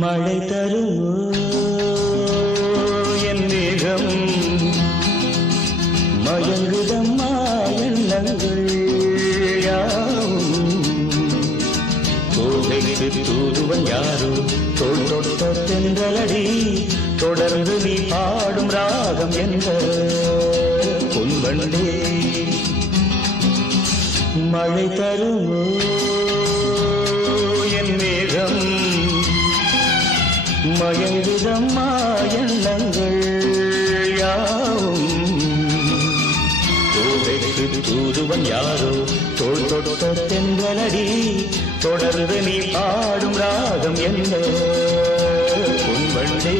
மழை தருமோ என் மேகம் மயங்குதம்மா எண்ணங்கள் யாவும் தோகைக்கு தூதுவன் யாரோ தோள் தொட்ட தென்றலடி தொடர்ந்து நீ பாடும் ராகம் என்ற பொன்வண்டே மழை தருமோ என் மேகம் மயங்குதம்மா எண்ணங்கள் யாவும் தோகைக்கு தூதுவன் யாரோ தோள் தொட்ட தென்றலடி தொடர்ந்து நீ பாடும் ராகம் என்ன பொன்வண்டே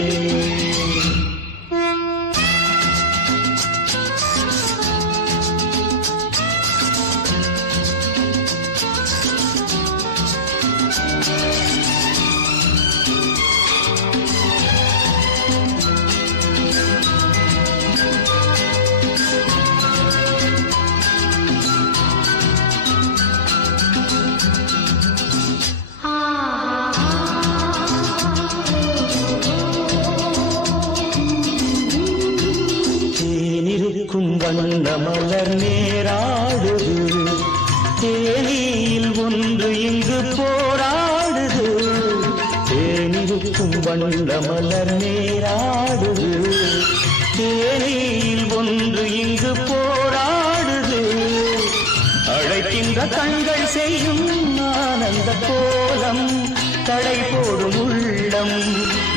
வண்ண மலர் நேராடுது தேனியில் ஒன்று இங்கு போராடுது தேனிருக்கும் வண்ண மலர் நேராடுது தேனியில் ஒன்று இங்கு போராடுது அழைக்கின்ற கண்கள் செய்யும் ஆனந்த கோலம் தடை போடும் உள்ளம்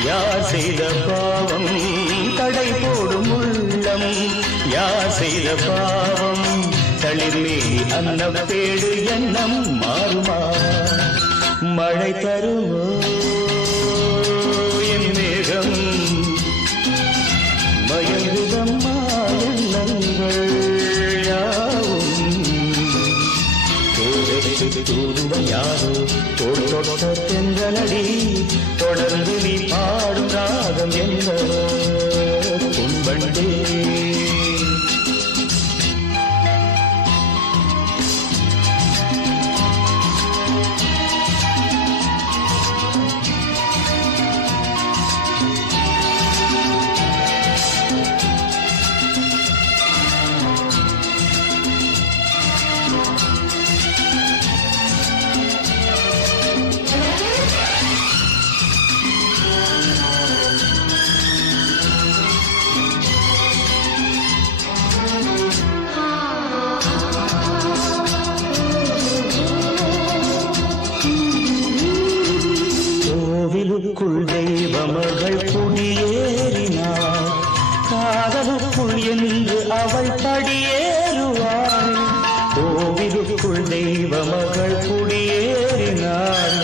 யார் செய்த பாவம் தடை போடும் உள்ளம் யார் செய்த பாவம் தளிர்மேனி அன்னம் தேடு எண்ணம் மாறுமா மழை தருமோ என் மேகம் மயங்குதம்மா எண்ணங்கள் யாவும் தோகைக்கு தூதுவன் யாரோ தோள் தொட்ட தென்றலடி தொடர்ந்து நீ பாடும் ராகம் என்ற பொன்வண்டே கோவிலுக்குள் தெய்வ மகள் குடியேறினாள் காதலுக்குள் என்று அவள் படியேறுவாள் கோவிலுக்குள் தெய்வ மகள் குடியேறினாள்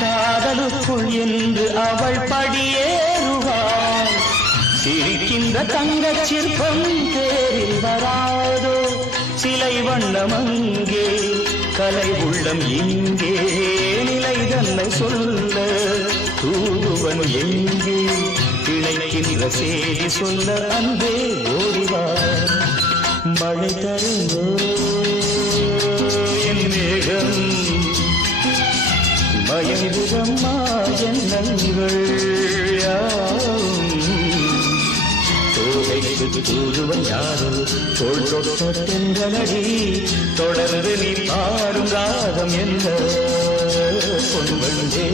காதலுக்குள் என்று அவள் படியேறுவாள் சிரிக்கின்ற தங்கச் சிற்பம் தேரில் வராதோ சிலை வண்ணம் அங்கே கலை உள்ளம் இங்கே நிலை தன்னை சொல்ல தூவன் எங்கே இணைக்கின்ற செய்தி சொல்ல அன்பே ஓடிவார் மழை தருங்கோ என் மேகம் மயங்குதம்மா எண்ணங்கள் யாவும் தோகைக்கு தூதுவன் யாரோ தோள் தொட்ட தென்றலடி தொடர்ந்து நீ பாடும் ராகம் என்ற பொன்வண்டே